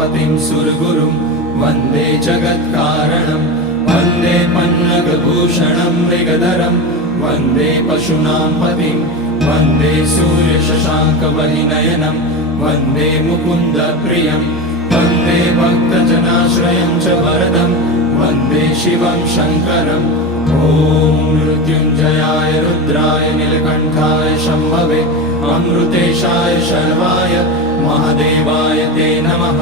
उमापतिं सुरगुरुं वन्दे जगत्कारणं वन्दे पन्नगभूषणं मृगधरं वन्दे पशूनां पतिं वन्दे सूर्यशशाङ्कवलिनयनं वन्दे मुकुन्दप्रियं वन्दे भक्तजनाश्रयं च वरदं वन्दे शिवं शङ्करम् ॐ मृत्युञ्जयाय रुद्राय नीलकण्ठाय शम्भवे अमृतेशाय शर्वाय महादेवाय ते नमः।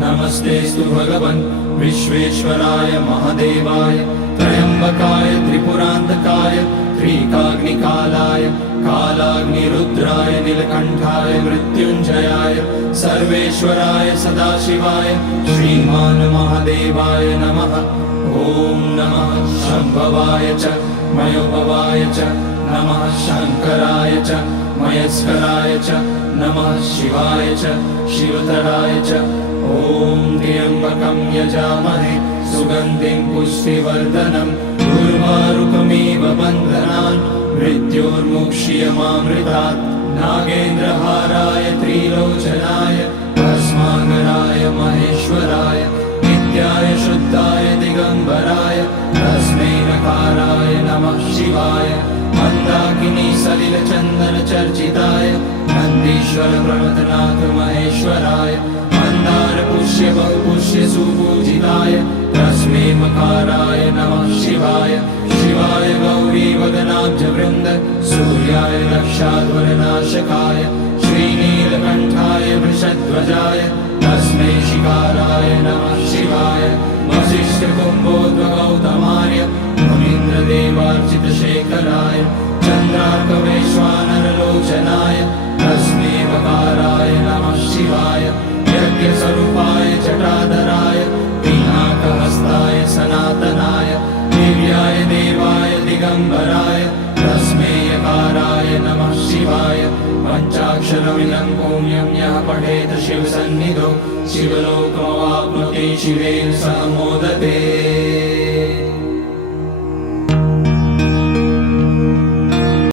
नमस्तेस्तु भगवन् विश्वेश्वराय महादेवाय त्र्यम्बकाय त्रिपुरान्तकाय त्रिकाग्निकालाय कालाग्निरुद्राय नीलकण्ठाय मृत्युञ्जयाय सर्वेश्वराय सदाशिवाय श्रीमान् महादेवाय नमः। ॐ नमः शम्भवाय च मयोभवाय च नमः शङ्कराय च मयस्कराय च नमः शिवाय च शिवतराय च ॐ त्र्यम्बकं यजामहे सुगन्धिं पुष्टिवर्धनम् उर्वारुकमिव बन्धनान् मृत्योर्मुक्ष्यमामृतात् नागेन्द्रहाराय त्रिलोचनाय भस्माङ्गराय महेश्वराय नित्याय शुद्धाय दिगम्बराय तस्मै नकाराय नमः शिवाय मन्दाकिनी सलिलचन्दनचर्चिताय नन्दीश्वर प्रमथनाथ महेश्वराय मन्दारपुष्य बहुपुष्य सुपूजिताय तस्मै मकाराय नमः शिवाय शिवाय गौरीवदनाब्जवृन्द सूर्याय दक्षाध्वरनाशकाय श्रीनीलकण्ठाय वृषध्वजाय तस्मै शिकाराय नमः शिवाय वसिष्ठकुम्भोद्भगौतमार्य मुनीन्द्रदेवार्चितशेखराय चन्द्रार्कवैश्वानरलोचनाय तस्मै वकाराय नमः शिवाय यज्ञस्वरूपाय जटाधराय पिनाकहस्ताय सनातनाय दिव्याय देवाय दिगम्बराय तस्मै यकाराय नमः शिवाय पञ्चाक्षरमिदं पुण्यं यः पठेत शिवसन्निधौ शिवलोकमवाप्नोति शिवेन सह मोदते।